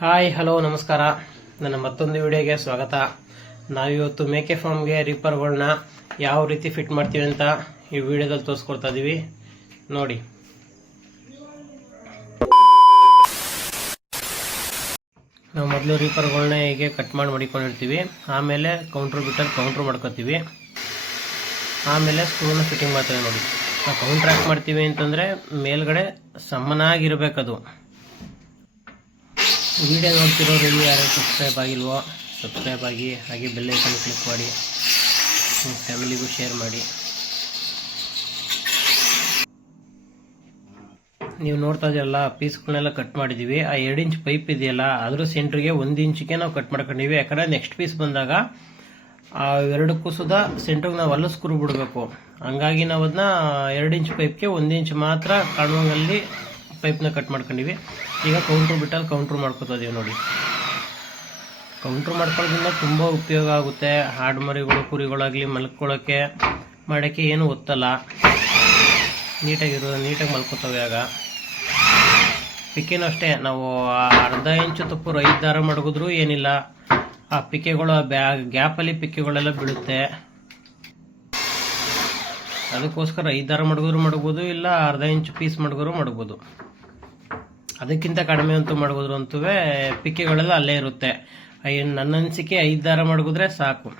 Hi hello ನಮಸ್ಕಾರ. ನನ್ನ ಮತ್ತೊಂದು ವಿಡಿಯೋಗೆ ಸ್ವಾಗತ. ನಾವಿವತ್ತು ಮೇಕೆ ಫಾರ್ಮ್ಗೆ ರೀಪರ್ಗಳನ್ನ ಯಾವ ರೀತಿ ಫಿಟ್ ಮಾಡ್ತೀವಿ ಅಂತ ಈ ವಿಡಿಯೋದಲ್ಲಿ ತೋರಿಸ್ಕೊಡ್ತಾ ಇದೀವಿ ನೋಡಿ. ನಾವು ಮೊದಲು ರೀಪರ್ಗಳನ್ನ ಹೀಗೆ ಕಟ್ ಮಾಡಿ ಮಡಿಕೊಂಡಿರ್ತೀವಿ. ಆಮೇಲೆ ಕೌಂಟ್ರ್ ಬಿಟ್ಟಲ್ಲಿ ಕೌಂಟ್ರ್ ಮಾಡ್ಕೊತೀವಿ. ಆಮೇಲೆ ಸ್ಕ್ರೂನ ಫಿಟ್ಟಿಂಗ್ ಮಾಡ್ತೀವಿ ನೋಡಿ. ನಾವು ಕೌಂಟ್ರ್ ಯಾಕೆ ಮಾಡ್ತೀವಿ ಅಂತಂದರೆ ಮೇಲ್ಗಡೆ ಸಮನಾಗಿರ್ಬೇಕದು. ವಿಡಿಯೋ ನೋಡ್ತಿರೋರು ಯಾರು ಸಬ್ಸ್ಕ್ರೈಬ್ ಆಗಿಲ್ವೋ ಸಬ್ಸ್ಕ್ರೈಬ್ ಆಗಿ, ಹಾಗೆ ಬೆಲ್ ಐಕಾನ್ ಕ್ಲಿಕ್ ಮಾಡಿ, ಫ್ಯಾಮಿಲಿಗೂ ಶೇರ್ ಮಾಡಿ. ನೀವು ನೋಡ್ತಾ ಇದೆಯಲ್ಲ, ಪೀಸ್ಗಳನ್ನೆಲ್ಲ ಕಟ್ ಮಾಡಿದ್ದೀವಿ. ಆ 2 ಇಂಚ್ ಪೈಪ್ ಇದೆಯಲ್ಲ, ಅದ್ರ ಸೆಂಟ್ರಿಗೆ 1 ಇಂಚಿಗೆ ನಾವು ಕಟ್ ಮಾಡ್ಕೊಂಡಿವಿ. ಯಾಕಂದರೆ ನೆಕ್ಸ್ಟ್ ಪೀಸ್ ಬಂದಾಗ ಆ ಎರಡಕ್ಕೂ ಸುಧಾ ಸೆಂಟ್ರಿಗೆ ನಾವು ಅಲ್ಲೂ ಸ್ಕ್ರೂ ಬಿಡಬೇಕು. ಹಂಗಾಗಿ ನಾವು ಅದನ್ನ 2 ಇಂಚ್ ಪೈಪ್ಗೆ 1 ಇಂಚ್ ಮಾತ್ರ ಕಾಣುವಂಗಲ್ಲಿ ಪೈಪ್ನ ಕಟ್ ಮಾಡ್ಕೊಂಡಿವಿ. ಈಗ ಕೌಂಟ್ರ್ ಬಿಟ್ಟಲ್ಲಿ ಕೌಂಟ್ರ್ ಮಾಡ್ಕೊತಾ ಇದೀವಿ ನೋಡಿ. ಕೌಂಟ್ರ್ ಮಾಡ್ಕೊಳ್ಳೋದ್ರಿಂದ ತುಂಬ ಉಪಯೋಗ ಆಗುತ್ತೆ. ಹಾಡು ಮರಿಗಳು, ಕುರಿಗಳಾಗಲಿ ಮಲ್ಕೊಳ್ಳೋಕ್ಕೆ ಮಾಡೋಕ್ಕೆ ಏನು ಒತ್ತಲ್ಲ, ನೀಟಾಗಿ ಮಲ್ಕೋತವೆ. ಆಗ ಪಿಕ್ಕೆನೂ ಅಷ್ಟೇ, ನಾವು ಅರ್ಧ ಇಂಚು ತಪ್ಪು 5 ದಾರ ಮಡಗಿದ್ರು ಏನಿಲ್ಲ. ಆ ಪಿಕ್ಕೆಗಳು ಗ್ಯಾಪಲ್ಲಿ ಪಿಕ್ಕೆಗಳೆಲ್ಲ ಬೀಳುತ್ತೆ. ಅದಕ್ಕೋಸ್ಕರ 5 ದಾರ ಮಡಗ್ಬೋದು, ಇಲ್ಲ ಅರ್ಧ ಇಂಚು ಪೀಸ್ ಮಡಗ್ಬೋದು. ಅದಕ್ಕಿಂತ ಕಡಿಮೆ ಅಂತೂ ಮಡಗಿದ್ರು ಅಂತೂ ಪಿಕ್ಕೆಗಳೆಲ್ಲ ಅಲ್ಲೇ ಇರುತ್ತೆ. ನನ್ನ ಅನಿಸಿಕೆ 5 ದಾರ ಮಡಗಿದ್ರೆ ಸಾಕು,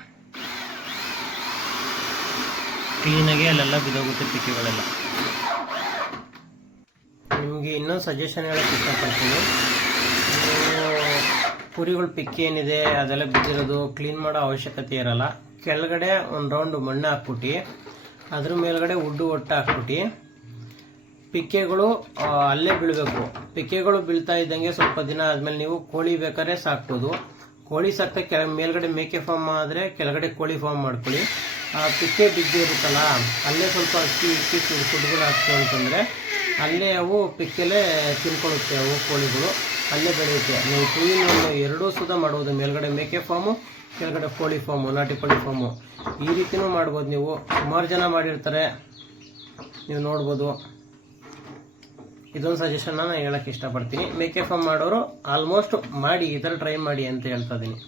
ಕ್ಲೀನಾಗಿ ಅಲ್ಲೆಲ್ಲ ಬಿದ್ದೋಗುತ್ತೆ ಪಿಕ್ಕೆಗಳೆಲ್ಲ. ನಿಮಗೆ ಇನ್ನೊಂದು ಸಜೆಷನ್ ಹೇಳಕ್ಕೆ ಇಷ್ಟಪಡ್ತೀನಿ. ಕುರಿಗಳು ಪಿಕ್ಕಿ ಏನಿದೆ ಅದೆಲ್ಲ ಬಿದ್ದಿರೋದು ಕ್ಲೀನ್ ಮಾಡೋ ಅವಶ್ಯಕತೆ ಇರಲ್ಲ. ಕೆಳಗಡೆ ಒಂದು ರೌಂಡ್ ಮಣ್ಣು ಹಾಕ್ಬಿಟ್ಟು ಅದ್ರ ಮೇಲ್ಗಡೆ ಉಡ್ಡು ಒಟ್ಟು ಹಾಕ್ಬಿಟ್ಟು ಪಿಕ್ಕೆಗಳು ಅಲ್ಲೇ ಬೀಳಬೇಕು. ಪಿಕ್ಕೆಗಳು ಬೀಳ್ತಾ ಇದ್ದಂಗೆ ಸ್ವಲ್ಪ ದಿನ ಆದ್ಮೇಲೆ ನೀವು ಕೋಳಿ ಬೇಕಾದ್ರೆ ಸಾಕ್ಬೋದು. ಕೋಳಿ ಸಾಕ್ತಾ ಮೇಲ್ಗಡೆ ಮೇಕೆ ಫಾರ್ಮ್ ಆದರೆ ಕೆಳಗಡೆ ಕೋಳಿ ಫಾರ್ಮ್ ಮಾಡ್ಕೊಳ್ಳಿ. ಆ ಪಿಕ್ಕೆ ಬಿದ್ದು ಇರುತ್ತಲ್ಲ, ಅಲ್ಲೇ ಸ್ವಲ್ಪ ಅಕ್ಕಿ ಫುಡ್ಗಳು ಹಾಕ್ತು ಅಂತಂದರೆ ಅಲ್ಲೇ ಅವು ಪಿಕ್ಕೆಲೇ ತಿನ್ಕೊಳ್ಳುತ್ತೆ. ಅವು ಕೋಳಿಗಳು ಅಲ್ಲೇ ಬೆಳೆಯುತ್ತೆ. ನೀವು 2 ಎರಡೂ ಸುಧಾ ಮಾಡ್ಬೋದು. ಮೇಲ್ಗಡೆ ಮೇಕೆ ಫಾರ್ಮು, ಕೆಳಗಡೆ ಕೋಳಿ ಫಾರ್ಮು, ನಾಟಿ ಕೋಳಿ ಫಾರ್ಮು, ಈ ರೀತಿನೂ ಮಾಡ್ಬೋದು. ನೀವು ಸುಮಾರು ಜನ ಮಾಡಿರ್ತಾರೆ, ನೀವು ನೋಡ್ಬೋದು. ಇದೊಂದು ಸಜೆಷನ್ ನಾನು ಹೇಳಕ್ಕೆ ಇಷ್ಟಪಡ್ತೀನಿ. ಮೇಕೆ ಫಾರ್ಮ್ ಮಾಡೋರು ಆಲ್ಮೋಸ್ಟ್ ಮಾಡಿ, ಈ ಥರ ಟ್ರೈ ಮಾಡಿ ಅಂತ ಹೇಳ್ತಾ ಇದ್ದೀನಿ.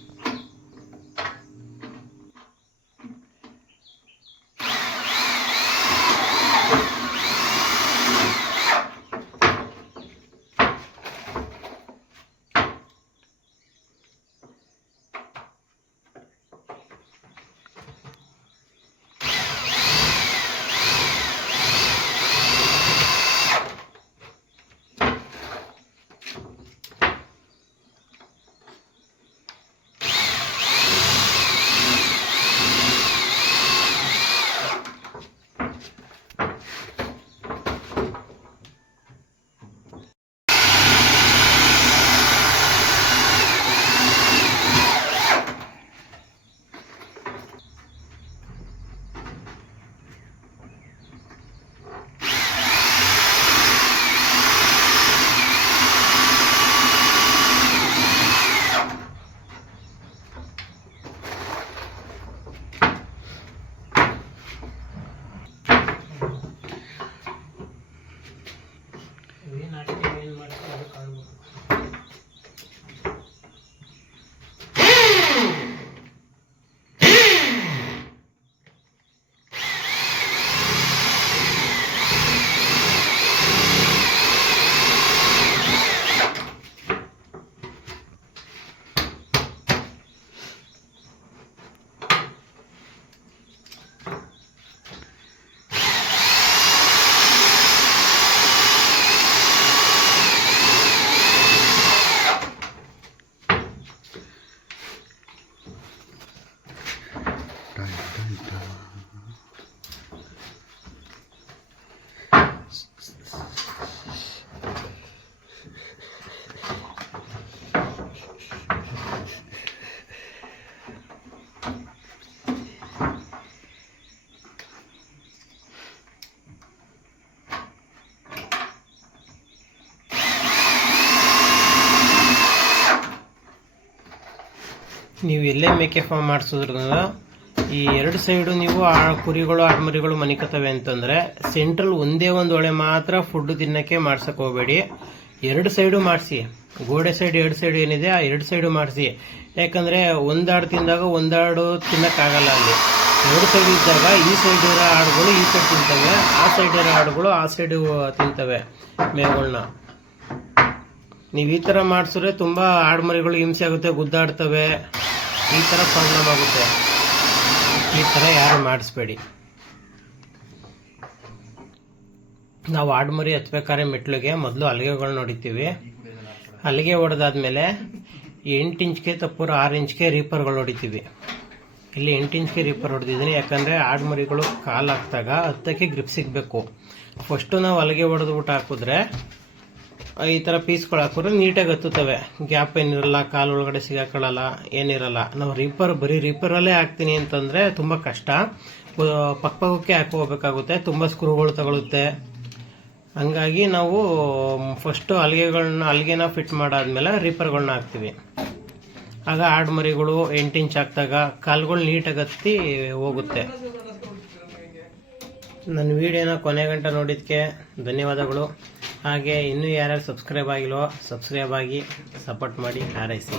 ನೀವು ಎಲ್ಲೇ ಮೇಕೆ ಫಾರ್ಮ್ ಮಾಡಿಸೋದ್ರಿಂದ ಈ 2 ಸೈಡು ನೀವು ಆ ಕುರಿಗಳು ಆಡ್ಮರಿಗಳು ಮನಿಕತವೆ ಅಂತಂದ್ರೆ ಸೆಂಟ್ರಲ್ ಒಂದೇ ಒಂದು ಒಳೆ ಮಾತ್ರ ಫುಡ್ ತಿನ್ನಕ್ಕೆ ಮಾಡ್ಸಕ್ ಹೋಗಬೇಡಿ. 2 ಸೈಡು ಮಾಡಿಸಿ. ಗೋಡೆ ಸೈಡ್ 2 ಸೈಡ್ ಏನಿದೆ ಆ 2 ಸೈಡು ಮಾಡಿಸಿ. ಯಾಕಂದರೆ ಒಂದಾಡು ತಿಂದಾಗ ಒಂದಾಡು ತಿನ್ನೋಕ್ಕಾಗಲ್ಲ. ಅಲ್ಲಿ 2 ಸೈಡ್ ಇದ್ದಾಗ ಈ ಸೈಡ್ ಇರೋ ಆಡುಗಳು ಈ ಸೈಡ್ ತಿಂತವೆ, ಆ ಸೈಡ್ ಇರೋ ಆಡುಗಳು ಆ ಸೈಡು ತಿಂತವೆ ಮೇವುಗಳನ್ನ. ನೀವು ಈ ಥರ ಮಾಡಿಸಿದ್ರೆ ತುಂಬ ಆಡುಮರಿಗಳು ಹಿಂಸೆ ಆಗುತ್ತೆ, ಗುದ್ದಾಡ್ತವೆ, ಈ ಥರ ಪ್ರಾಬ್ಲಮ್ ಆಗುತ್ತೆ. ಈ ಥರ ಯಾರು ಮಾಡಿಸ್ಬೇಡಿ. ನಾವು ಆಡುಮರಿ ಹತ್ಬೇಕಾದ್ರೆ ಮೆಟ್ಲಿಗೆ ಮೊದಲು ಹಲಿಗೆಗಳನ್ನ ಹೊಡಿತೀವಿ. ಹಲಿಗೆ ಹೊಡೆದಾದ್ಮೇಲೆ 8 ಇಂಚ್ಗೆ ತಪ್ಪರು 6 ಇಂಚ್ಗೆ ರೀಪರ್ಗಳು ಹೊಡಿತೀವಿ. ಇಲ್ಲಿ 8 ಇಂಚ್ಗೆ ರೀಪರ್ ಹೊಡೆದಿದ್ದೀನಿ, ಯಾಕಂದರೆ ಆಡುಮರಿಗಳು ಕಾಲು ಹಾಕಿದಾಗ ಹತ್ತಕ್ಕೆ ಗ್ರಿಪ್ ಸಿಗಬೇಕು. ಫಸ್ಟು ನಾವು ಹಲಿಗೆ ಹೊಡೆದ್ಬಿಟ್ಟು ಹಾಕಿದ್ರೆ ಈ ಥರ ಪೀಸ್ಗಳು ಹಾಕಿದ್ರೆ ನೀಟಾಗಿ ಹತ್ತುತ್ತವೆ, ಗ್ಯಾಪ್ ಏನಿರಲ್ಲ, ಕಾಲು ಒಳಗಡೆ ಸಿಗಾಕೊಳ್ಳಲ್ಲ, ಏನಿರಲ್ಲ. ನಾವು ಬರೀ ರೀಪರಲ್ಲೇ ಹಾಕ್ತೀನಿ ಅಂತಂದರೆ ತುಂಬ ಕಷ್ಟ, ಪಕ್ಕಕ್ಕೆ ಹಾಕಿ ಹೋಗ್ಬೇಕಾಗುತ್ತೆ, ತುಂಬ ಸ್ಕ್ರೂಗಳು ತಗೊಳುತ್ತೆ. ಹಂಗಾಗಿ ನಾವು ಫಸ್ಟು ಹಲಿಗೆನ ಫಿಟ್ ಮಾಡಾದ್ಮೇಲೆ ರೀಪರ್ಗಳನ್ನ ಹಾಕ್ತೀವಿ. ಆಗ ಆಡುಮರಿಗಳು 8 ಇಂಚ್ ಹಾಕಿದಾಗ ಕಾಲುಗಳು ನೀಟಾಗಿ ಹತ್ತಿ ಹೋಗುತ್ತೆ. ನನ್ನ ವಿಡಿಯೋನ ಕೊನೆ ಗಂಟ ನೋಡಿದ್ದಕ್ಕೆ ಧನ್ಯವಾದಗಳು. ಹಾಗೆ ಇನ್ನೂ ಯಾರ್ಯಾರು ಸಬ್ಸ್ಕ್ರೈಬ್ ಆಗಿಲ್ವೋ ಸಬ್ಸ್ಕ್ರೈಬ್ ಆಗಿ ಸಪೋರ್ಟ್ ಮಾಡಿ ಹಾರೈಸಿ.